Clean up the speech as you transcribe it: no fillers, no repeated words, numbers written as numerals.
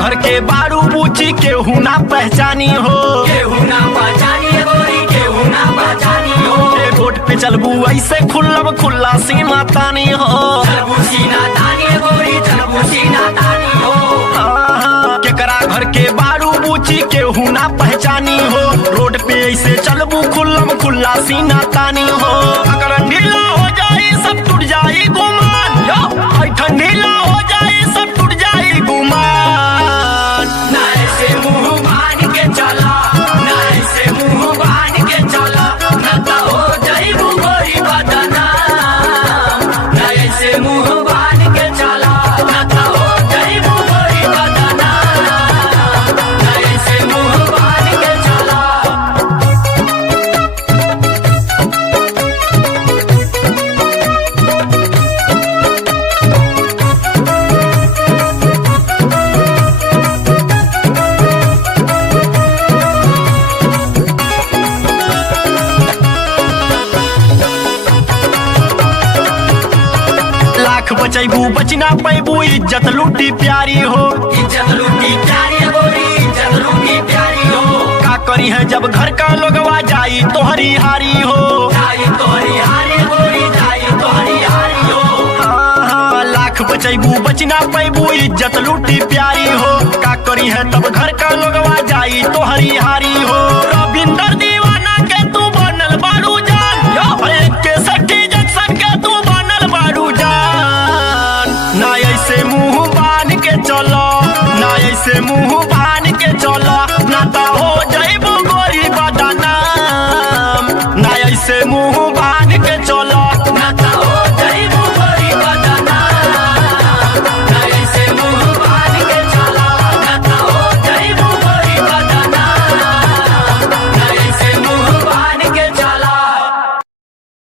घर के बारू बूची केहू ना पहचानी हो, केहू ना पहचानी गोरी, केहू ना पहचानी हो। रोड पे चलबू ऐसे खुल्लम खुल्ला सीना तानी हो, चलबू सीना तानी गोरी, चलबू सीना तानी हो। केकरा घर के बारू बूची केहू ना पहचानी हो, रोड पे ऐसे चलबू खुल्लम खुल्ला सीना तानी हो। अगर ढीला हो जाए सब टूट जाए गुमान, ढीला हो जाए सब टूट जाए गुमान। ना ऐसे मुंह बांध के चला, ना ऐसे मुंह बांध के चला, ना तो हो जाइबू गोरी बदनाम। ना ऐसे मुंह बांध के चला, ना तो हो जाइबू गोरी बदनाम। ना ऐसे मुंह बांध के चला। लाख बचैबू बचना पैबू इज्जत लूटी प्यारी हो, इज्जत लूटी प्यारी गोरी, इज्जत लूटी प्यारी हो। का करी है जब घर का लोगवा जाई तोहरी हारी हो। जाई तोहरी हारी गोरी, जाई तोहरी हारी हो। लाख बचैबू बचना पैबू इज्जत लूटी प्यारी हो, का करी है तब घर का लोगवा जाई तोहरी हारी हो। रविंदर दीवाना के तू बनल बारू जान, एक के सट्टी जंक्शन के तू बनल बारू जान। ना ऐसे मुंह बांध के चलो, ना ऐसे मुंह